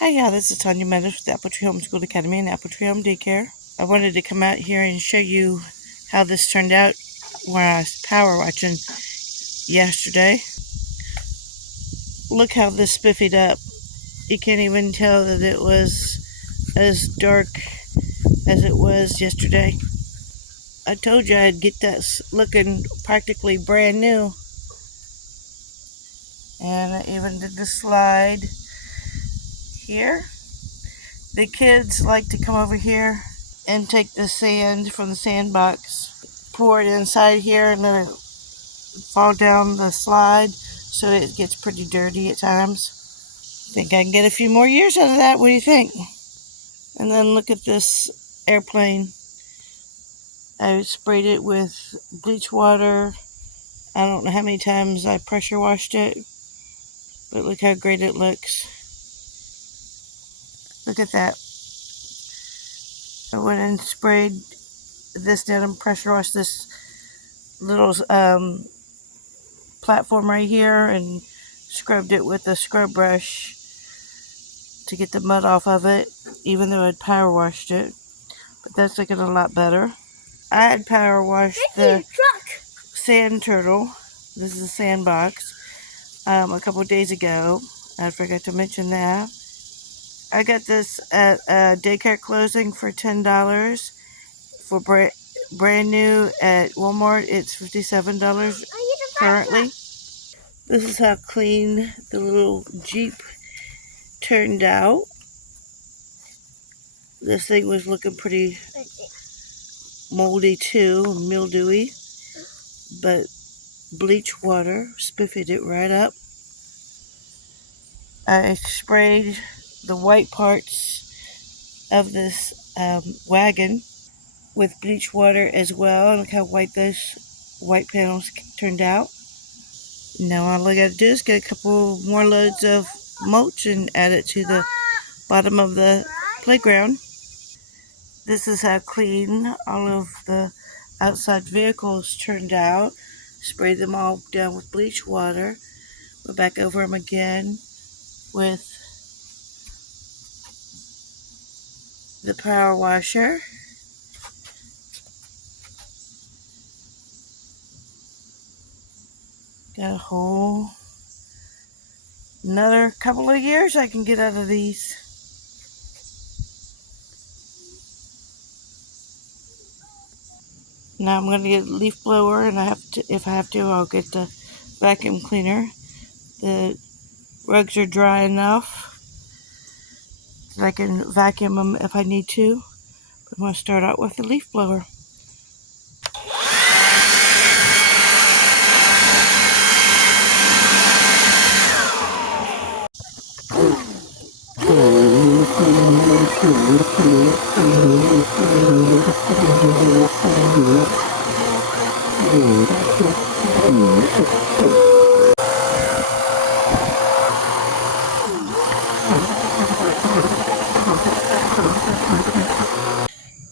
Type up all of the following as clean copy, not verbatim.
Hi, yeah, this is Tanya Meadows with the Apple Tree Homeschool Academy and Apple Tree Home Daycare. I wanted to come out here and show you how this turned out when I was power watching yesterday. Look how this spiffied up. You can't even tell that it was as dark as it was yesterday. I told you I'd get that looking practically brand new. And I even did the slide here. The kids like to come over here and take the sand from the sandbox, pour it inside here and let it fall down the slide so it gets pretty dirty at times. Think I can get a few more years out of that. What do you think? And then look at this airplane. I sprayed it with bleach water. I don't know how many times I pressure washed it, but look how great it looks. Look at that. I went and sprayed this down and pressure washed this little platform right here and scrubbed it with a scrub brush to get the mud off of it, even though I'd power washed it. But that's looking a lot better. I had power washed the sand turtle. This is a sandbox. A couple of days ago. I forgot to mention that. I got this at a daycare closing for $10. For brand new at Walmart, it's $57 currently. This is how clean the little Jeep turned out. This thing was looking pretty moldy too, mildewy, but bleach water spiffied it right up. I sprayed the white parts of this wagon with bleach water as well. Look how white those white panels turned out. Now all I got to do is get a couple more loads of mulch and add it to the bottom of the playground. This is how clean all of the outside vehicles turned out. Sprayed them all down with bleach water. Went back over them again with the power washer. Got a whole another couple of years I can get out of these. Now I'm going to get a leaf blower, and if I have to, I'll get the vacuum cleaner. The rugs are dry enough that I can vacuum them if I need to. But I'm going to start out with the leaf blower.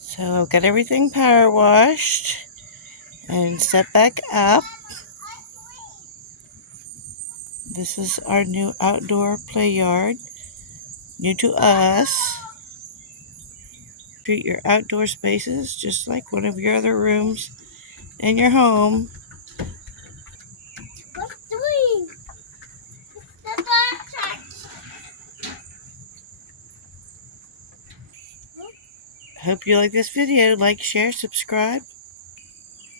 So I've got everything power washed and set back up. This is our new outdoor play yard, new to us. Treat your outdoor spaces just like one of your other rooms in your home. What's doing? The Hope you like this video. Like, share, subscribe,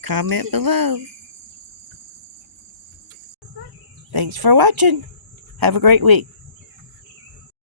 comment below. Thanks for watching. Have a great week.